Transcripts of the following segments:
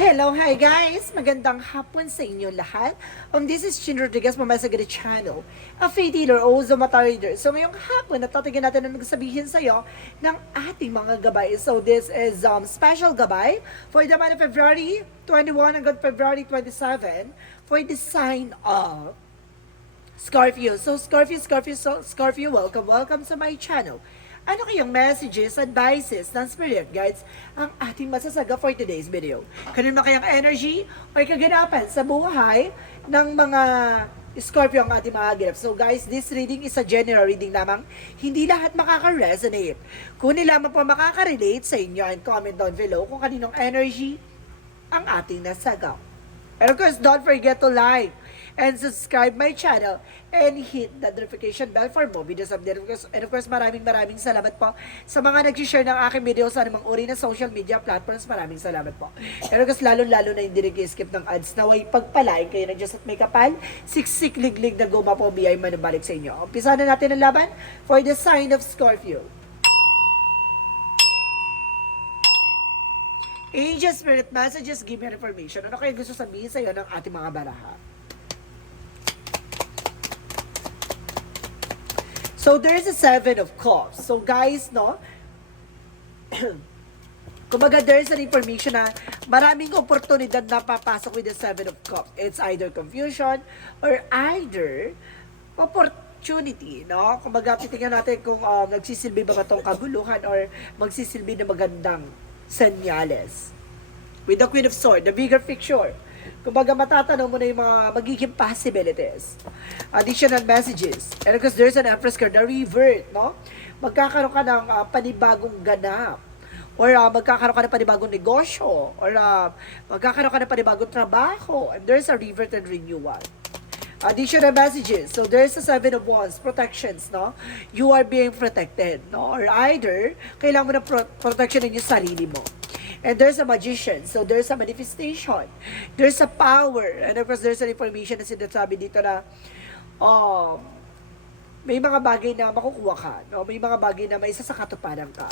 Hello, hi guys! Magandang hapon sa inyo lahat. This is Chin Rodriguez, Mamasagari Channel, a faith healer o Zomata reader. So ngayong hapon, natatagan natin na nagsabihin sa iyo ng ating mga gabay. So this is special gabay for the month of February 21 hanggang February 27 for the sign of Scorpio. So Scorpio, welcome to my channel. Ano kayang messages, advices ng spirit guides ang ating masasaga for today's video? Kanino kayang energy o kaganapan sa buhay ng mga Scorpio ang ating mga ganap? So guys, this reading is a general reading lamang. Hindi lahat makaka-resonate. Kung lamang po makaka-relate sa inyo and comment down below kung kaninong energy ang ating nasaga. And of course, don't forget to like and subscribe my channel and hit the notification bell for more videos update. And of course, maraming salamat po sa mga nag-share ng aking video sa anumang uri na social media platforms. Maraming salamat po. And of course, lalo na hindi rin skip ng ads. Naway pagpalain kayo ng Diyos at may kapal, siksik liglig na guma po biyay manubalik sa inyo. Umpisa na natin ang laban for the sign of Scorpio. Angel Spirit Messages, give me information. Ano kayo gusto sabihin sa iyo ng ating mga baraha? So, there's a 7 of cups. So, guys, no? Kumbaga, there's an information na maraming oportunidad na papasok with the 7 of cups. It's either confusion or either opportunity, no? Kumbaga, titingnan natin kung nagsisilbi ba itong kaguluhan or magsisilbi na magandang senyales. With the Queen of Swords, the bigger picture. Kumbaga, matatanong mo na yung mga magiging possibilities. Additional messages. And of course, there's an Empress card, the revert, no? Magkakaroon ka ng panibagong ganap. Or magkakaroon ka ng panibagong negosyo. Or magkakaroon ka ng panibagong trabaho. And there's a revert and renewal. Additional messages. So, there's a 7 of Wands, protections, no? You are being protected, no? Or either, kailangan mo ng protection ng yung sarili mo. And there's a magician. So, there's a manifestation. There's a power. And of course, there's an information na sinasabi dito na may mga bagay na makukuha ka. No? May mga bagay na may isa sa katuparan ka.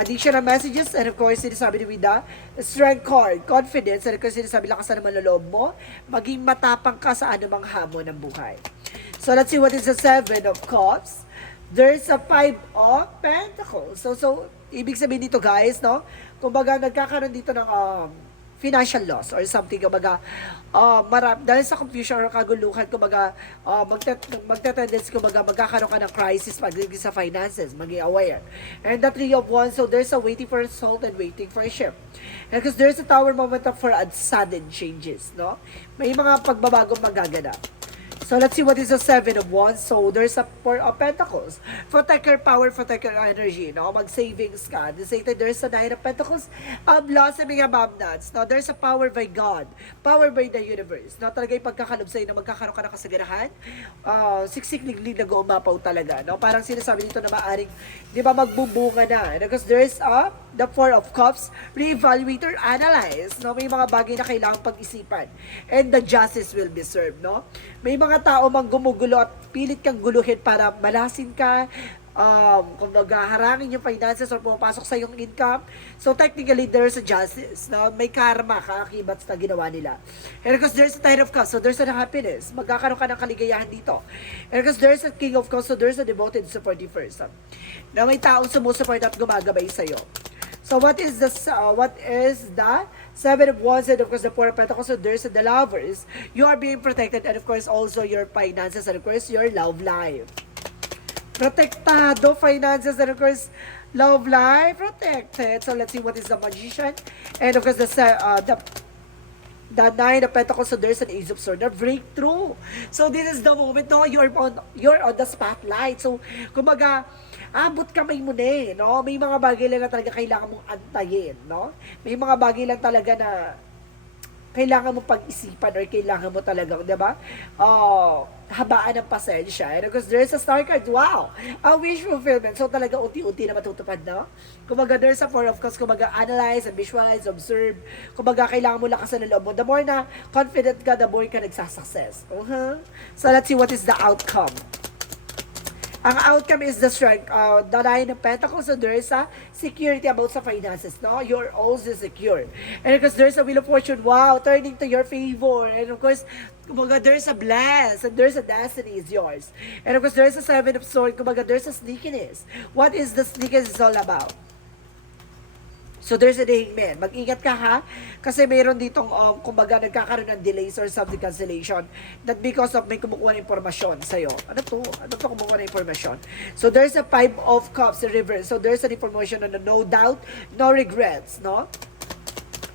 Additional messages. And of course, sinasabi ni Wida, strength card, confidence. And of course, sinasabi lakas na naman loob mo. Maging matapang ka sa anumang hamon ng buhay. So, let's see what is the 7 of Cups. There's a 5 of Pentacles. So, ibig sabihin dito guys, no? Kumbaga, nagkakaroon dito ng financial loss or something. Kumbaga, dahil sa confusion or kaguluhan, kumbaga, magta-tendency, kumbaga, magkakaroon ka ng crisis pagdating sa finances, maging aware. And the 3 of Wands, so there's a waiting for a result and waiting for a shift. And because there's a tower momentum for sudden changes, no? May mga pagbabagong magaganap. So, let's see what is the 7 of Wands. So, there's a 4 of Pentacles. Protect your power, protect your energy. No? Mag-savings ka. At the same time, there's a 9 of Pentacles. Blossoming above nuts. No? There's a power by God. Power by the universe. No? Talaga yung pagkakalob sa'yo na magkakaroon ka ng kasaganahan. Siksik-liglig na gumapaw talaga. No? Parang sinasabi dito na maaring, di ba, magbubunga na. Because there's the 4 of Cups. Reevaluate or analyze. No? May mga bagay na kailangang pag-isipan. And the justice will be served. No? May mga tao mang gumugulo at pilit kang guluhin para malasin ka, kung naghaharangin yung finances or pumapasok sa yung income. So, technically, there's a justice. No? May karma, kakakibats na ginawa nila. And because there's a 10 of Cups, so there's a happiness. Magkakaroon ka ng kaligayahan dito. And because there's a King of Cups, so there's a devoted supportive person. Na may taong sumusuport at gumagabay sa'yo. So what is the 7 of Wands and of course the 4 of Pentacles? So there's the lovers. You are being protected and of course also your finances and of course your love life. Protektado finances and of course love life protected. So let's see what is the magician and of course the 9 of Pentacles. So there's an Ace of Swords, the breakthrough. So this is the moment, no? You're on the spotlight. So kumbaga, abot kamay mo na eh, no? May mga bagay lang na talaga kailangan mong antayin, no? May mga bagay lang talaga na kailangan mo pag-isipan or kailangan mo talaga, di ba? Habaan ng pasensya. And of course, there's a star card. Wow! A wish fulfillment. So talaga unti-unti na matutupad, no? Kumbaga, there's a 4 of Cups. Kumbaga, analyze and visualize, observe. Kumbaga, kailangan mo lakasan ng loob mo. The more na confident ka, the more ka nagsasuccess. So let's see what is the outcome. Ang outcome is the strength, the Nine of Pentacles, so there is a security about sa finances, no? You're also secure. And of course, there's a Wheel of Fortune, wow, turning to your favor. And of course, kumbaga, there's a bless, and there's a destiny is yours. And of course, there's a Seven of Swords, kumbaga, there's a sneakiness. What is the sneakiness is all about? So there's a hangman. Mag-ingat ka ha. Kasi mayroon ditong, kumbaga, nagkakaroon ng delays or something cancellation. That because of may kumukuha ng informasyon sa'yo. Ano to? Ano to kumukuha ng informasyon? So there's a Five of Cups in reverse. So there's an information on no doubt, no regrets, no?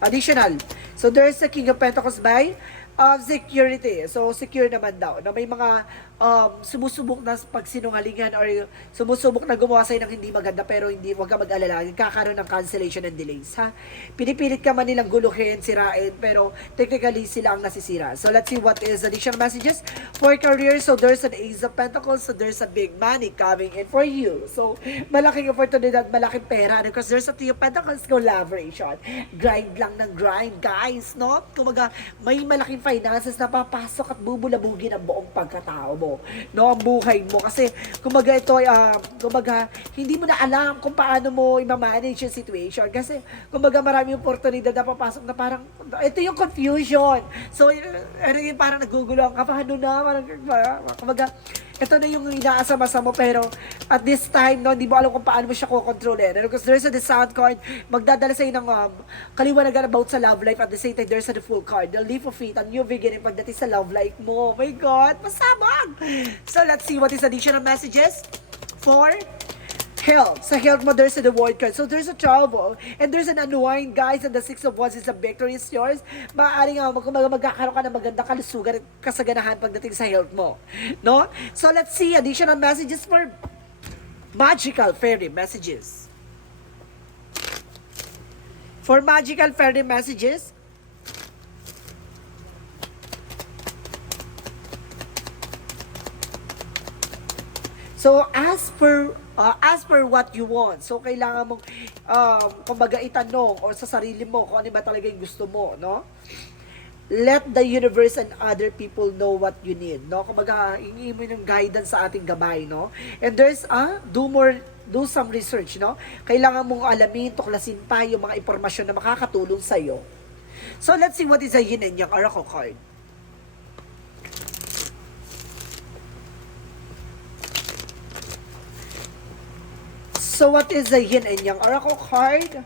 Additional. So there's a King of Pentacles by security. So secure naman daw. Na may mga sumusubok na pagsinungalingan or sumusubok na gumawa sa'yo ng hindi maganda pero hindi, wag ka mag-alala. Kakaroon ng cancellation and delays, ha? Pinipilit ka man nilang guluhin, sirain, pero technically sila ang nasisira. So let's see what is additional messages for career. So there's an Ace of Pentacles. So there's a big money coming in for you. So malaking oportunidad, malaking pera. And of course, there's a Three of Pentacles collaboration. Grind lang ng grind, guys, no? Kumaga, may malaking finances na papasok at bubulabugin ang buong pagkatao mo, no, ang buhay mo. Kasi kumbaga ito ay kumbaga hindi mo na alam kung paano mo i-manage yung situation kasi kumbaga maraming oportunidad na papasok na parang ito yung confusion. So yung parang naguguluhan ka, paano na, parang kumbaga ito na yung inaasama-asa mo pero at this time, no, hindi mo alam kung paano mo siya kukontrolin. And because there's a the sound card, magdadala sa'yo ng kaliwanagan about sa love life. At the same time, there's a the full card, the leap of faith, a new beginning pagdating sa love life mo. Oh my God, masabag! So let's see what is additional messages for health. Sa health mo, there's a the world card. So there's a travel and there's an unwind, guys, and the Six of Wands is a victory is yours. Maaaring magkakaroon ka ng magandang kalusugan at kasaganahan pagdating sa health mo. No? So let's see additional messages for magical fairy messages. For magical fairy messages, so as per what you want. So kailangan mong kumbaga itanong or sa sarili mo kung ano ba talaga yung gusto mo, no? Let the universe and other people know what you need, no? Kumbaga hingi mo yung guidance sa ating gabay, no? And there's do some research, no? Kailangan mong alamin, tuklasin pa yung mga impormasyon na makakatulong sa iyo. So let's see what is a yin and yang oracle card. So what is the yin and yang oracle card?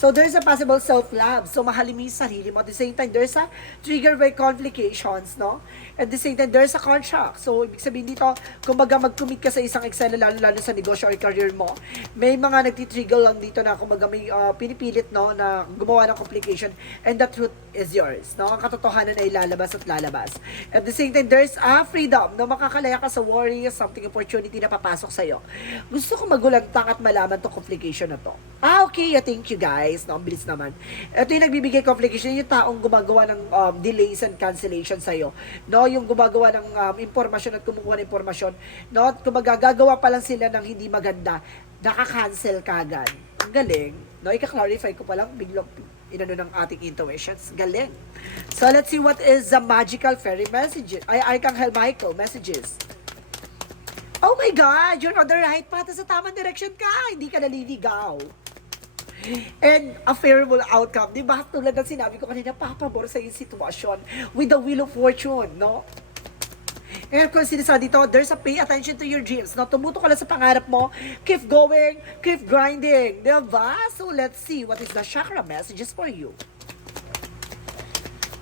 So there's a possible self-love. So mahalin mo yung sarili mo. At the same time, there's a trigger by complications, no? At the same time, there's a contract. So ibig sabihin dito, kumbaga mag-commit ka sa isang eksena, lalo sa negosyo or career mo. May mga nagtitrigger lang dito na kumbaga may pinipilit, no, na gumawa ng complication. And the truth is yours, no? Ang katotohanan ay lalabas at lalabas. At the same time, there's a freedom, no? Makakalaya ka sa worry, something opportunity na papasok sa'yo. Gusto ko magulantang at malaman tong complication na to. Okay, thank you guys. No, ang bilis naman. Ito yung nagbibigay complication, yung taong gumagawa ng delays and cancellation sa'yo. No, yung gumagawa ng impormasyon at kumukuha ng impormasyon. No, kung magagagawa pa lang sila ng hindi maganda, nakaka-cancel kagad. Ang galing. No, ika-clarify ko pa lang, biglang inano ng ating intuitions. Galing. So, let's see what is the magical fairy messages. Archangel Michael messages. Oh my God! You're on the right path. Sa tamang direction ka. Hindi ka naliligaw. And a favorable outcome. Diba? Tulad ng sinabi ko kanina, papabor sa yung sitwasyon with the Wheel of Fortune, no? And kung sinasabi dito, there's a pay attention to your dreams. No? Tumuto ka lang sa pangarap mo. Keep going, keep grinding. Diba? So let's see what is the chakra messages for you.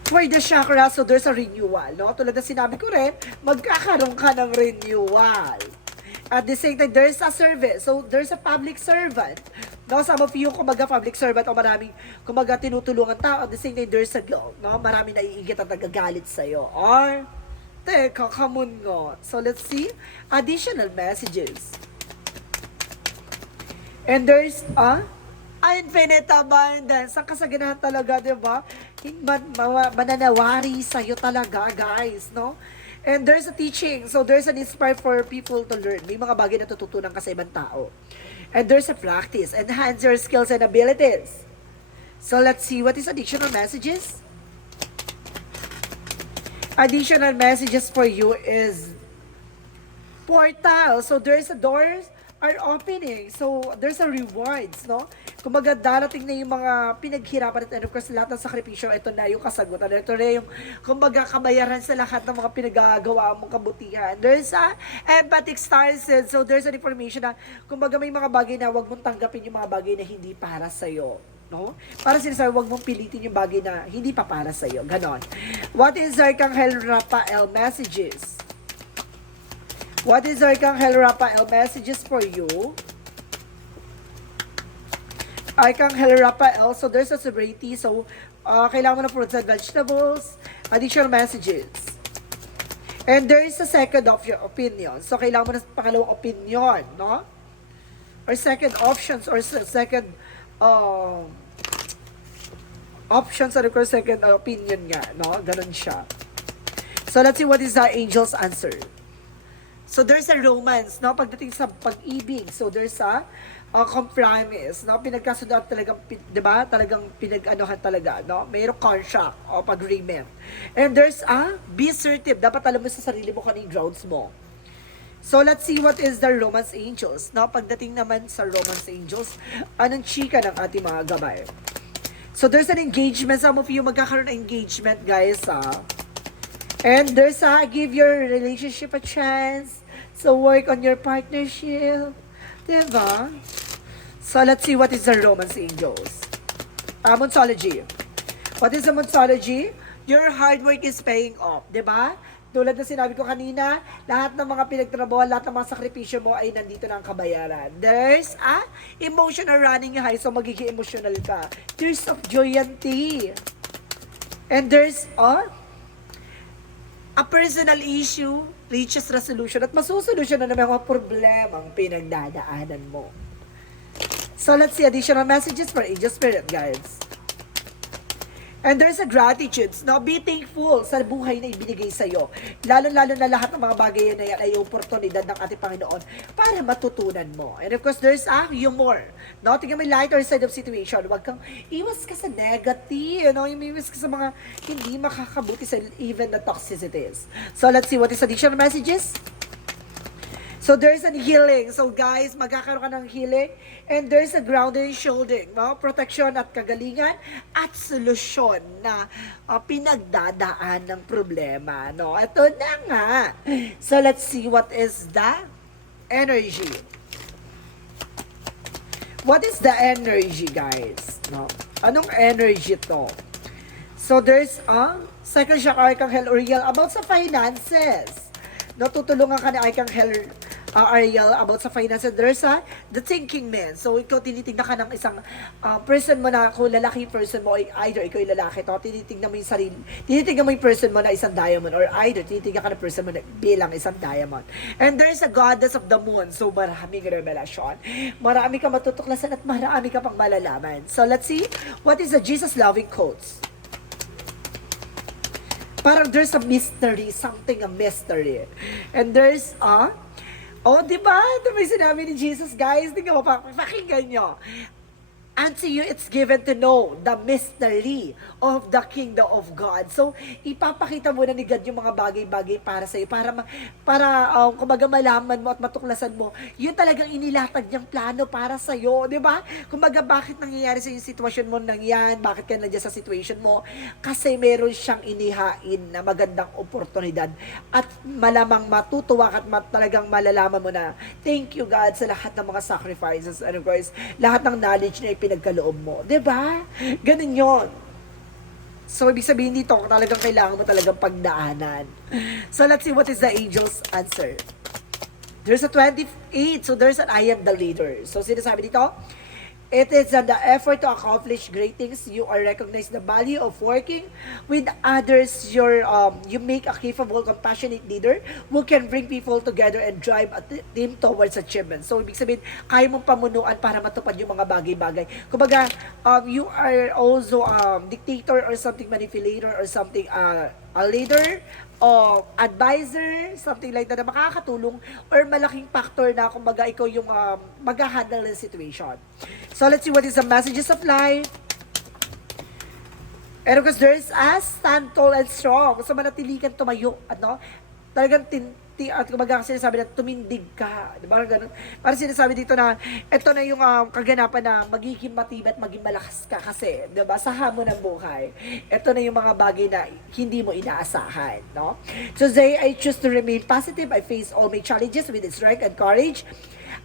For the chakra, so there's a renewal. No? Tulad ng sinabi ko rin, magkakaroon ka ng renewal. At the same time, there's a service. So there's a public servant. No, some of you, kumaga public servant o maraming, kumaga tinutulungan tao, at the same time, there's a guilt, no? Maraming naiigit at nagagalit sa'yo. Or, teka, kamungot. So, let's see. Additional messages. And there's infinite abundance. Ang kasaganahan talaga, di ba? Mananawari sa'yo talaga, guys, no? And there's a teaching. So, there's an inspire for people to learn. May mga bagay na tututunan ka sa ibang tao. And there's a practice. Enhance your skills and abilities. So, let's see what is additional messages. Additional messages for you is portal. So there's a doors are opening. So there's a rewards, no? Kumbaga darating na yung mga pinaghirapan at of course lahat ng sakripisyo, ito na yung kasagutan. Ito na yung kumbaga kabayaran sa lahat ng mga pinagagawa mong kabutihan. There's a empathic stance. So there's an information na kumbaga may mga bagay na wag mong tanggapin yung mga bagay na hindi para sa'yo. No? Para sinasabi, wag mong pilitin yung bagay na hindi pa para sa'yo. Ganon. What is Arcangel Raphael messages? What is Arcangel Raphael messages for you? Arcangel Raphael, so there's a sobriety, so kailangan mo ng fruits and vegetables, additional messages. And there is a second of your opinion. So kailangan mo ng pangalawang opinion, no? Or second options, or second options, or second opinion nga, no? Ganon siya. So let's see what is the angel's answer. So there's a romance, no? Pagdating sa pag-ibig, so there's a compromise, no? Pinagkasunod talagang, 'di ba? Talagang pinag-anohan talaga, no? Mayroong contract o agreement. And there's a be assertive. Dapat alam mo sa sarili mo kung ano yung grounds mo. So let's see what is the romance angels, no? Pagdating naman sa romance angels, anong chika ng ating mga gabay? So there's an engagement. Some of you magkakaroon ng engagement, guys, And there's give your relationship a chance. So work on your partnership. Diba? So let's see what is the romance angels. Monsology. What is the monsology? Your hard work is paying off. Diba? Tulad na sinabi ko kanina, lahat ng mga pinagtrabaho, lahat ng mga sakripisyo mo ay nandito na ang kabayaran. There's emotional running high. So magiging emotional ka. Tears of joy and tea. And there's a personal issue reaches resolution at masusolusyon na naman mga problemang pinagdadaanan mo. So let's see additional messages for angel spirit, guys. And there's a gratitude. No, be thankful sa buhay na ibinigay sa'yo. Lalo-lalo na lahat ng mga bagay na yan ay oportunidad ng ating Panginoon para matutunan mo. And of course, there's humor. No, tingnan mo yung lighter side of situation. Huwag kang iwas ka sa negative. No? Iwas ka sa mga hindi makakabuti sa even the toxicities. So let's see what is additional messages. So there's a healing. So guys, magkakaroon ka ng healing. And there's a grounding shielding. No? Protection at kagalingan at solusyon na pinagdadaan ng problema. No? Ito na nga. So let's see what is the energy. What is the energy, guys? No? Anong energy to? So there's second chakra Arcangel Uriel about sa finances. Natutulungan ka ni Arcangel Ariel about sa finances. There's the thinking man. So, ikaw tinitingnan ka ng isang person mo na kung lalaki person mo, either ikaw yung lalaki to, tinitingnan mo yung sarili, tinitingnan mo yung person mo na isang diamond, or either tinitingnan ka ng person mo na bilang isang diamond. And there's a goddess of the moon. So, maraming revelasyon. Marami ka matutuklasan at marami ka pang malalaman. So, let's see what is the Jesus-loving quotes. Parang there's a mystery, something a mystery. And there's di ba? Ito may sinabi ni Jesus, guys. Tingnan mo, pakinggan nyo. Unto you, it's given to know the mystery of the kingdom of God. So, ipapakita muna ni God yung mga bagay-bagay para sa'yo, para kumbaga malaman mo at matuklasan mo, yun talagang inilatag niyang plano para sa'yo, di ba? Kumbaga, bakit nangyayari sa yung sitwasyon mo nang yan? Bakit ka nandiyan sa situation mo? Kasi meron siyang inihain na magandang oportunidad at malamang matutuwa ka at talagang malalaman mo na, thank you God sa lahat ng mga sacrifices and of course, lahat ng knowledge na pinagkaloob mo. Diba? Ganun yon. So, ibig sabihin dito, talagang kailangan mo talagang pagdaanan. So, let's see what is the angel's answer. There's a 28. So, there's an I am the leader. So, sinasabi dito, it is the effort to accomplish great things. You are recognize the value of working with others. You make a capable, compassionate leader who can bring people together and drive a team towards achievement. So, ibig sabihin, kaya mong pamunuan para matupad yung mga bagay-bagay. Kumbaga, you are also dictator or something, manipulator or something, a leader, o advisor, something like that, na makakatulong or malaking factor na kumbaga ikaw yung mag-handle ng situation. So, let's see what is the messages of life. And of course, there's stand tall and strong. So, manatili kang tumayo, talagang at kumbaga sinasabi na tumindig ka. Di ba? Ganun. Parang sinasabi dito na ito na yung kaganapan na magiging matibay at maging malakas ka kasi, di ba? Sa hamon ng buhay. Ito na yung mga bagay na hindi mo inaasahan, no? Today, I choose to remain positive. I face all my challenges with strength and courage.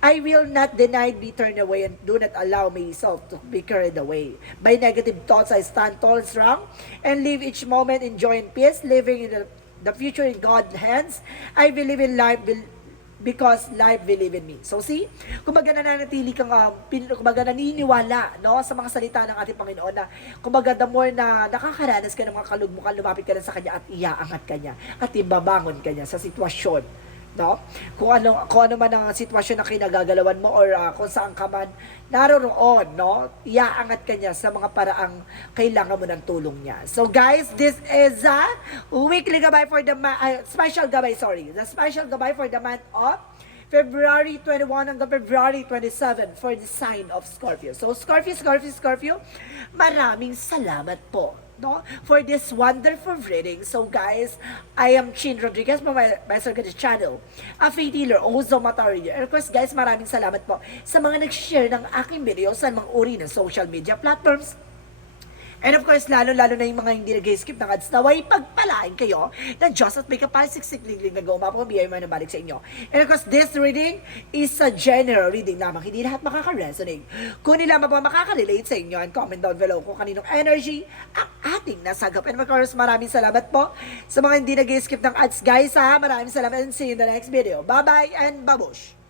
I will not deny, be turned away, and do not allow myself to be carried away. By negative thoughts, I stand tall and strong, and live each moment in joy and peace, living in the future in God's hands. I believe in life because life believe in me. So see, kumbaga nananatili kang, kumbaga naniniwala, no, sa mga salita ng ating Panginoon na, kumbaga the more na nakakaranas ka ng mga kalugmukan, lumapit ka na sa Kanya at iaangat ka niya, at ibabangon ka niya sa sitwasyon, no? Kung ano man ang sitwasyon na kinagagalawan mo or kung saan ka man naroroon, no? Iaangat ka niya sa mga paraang kailangan mo ng tulong niya. So guys, this is a weekly gabay for the special gabay, the special gabay for the month of February 21 hanggang February 27 for the sign of Scorpio. So Scorpio, maraming salamat po, no, for this wonderful reading. So guys, I am Chin Rodriguez from my Sargadas channel, a faith healer, Ozo Matario. And of course guys, maraming salamat po sa mga nag-share ng aking video sa mga uri ng social media platforms. And of course, lalo-lalo na yung mga hindi nag-skip ng ads, naway pagpalain kayo ng Diyos at may kapal-siksik-liglig na goma po, biyay man nabalik sa inyo. And of course, this reading is a general reading lamang. Hindi lahat makaka-resonate. Kung nila pa makaka-relate sa inyo, and comment down below kung kaninong energy ang ating nasagap. And of course, maraming salamat po sa mga hindi nag-skip ng ads, guys, ha. Maraming salamat and see you in the next video. Bye-bye and babush!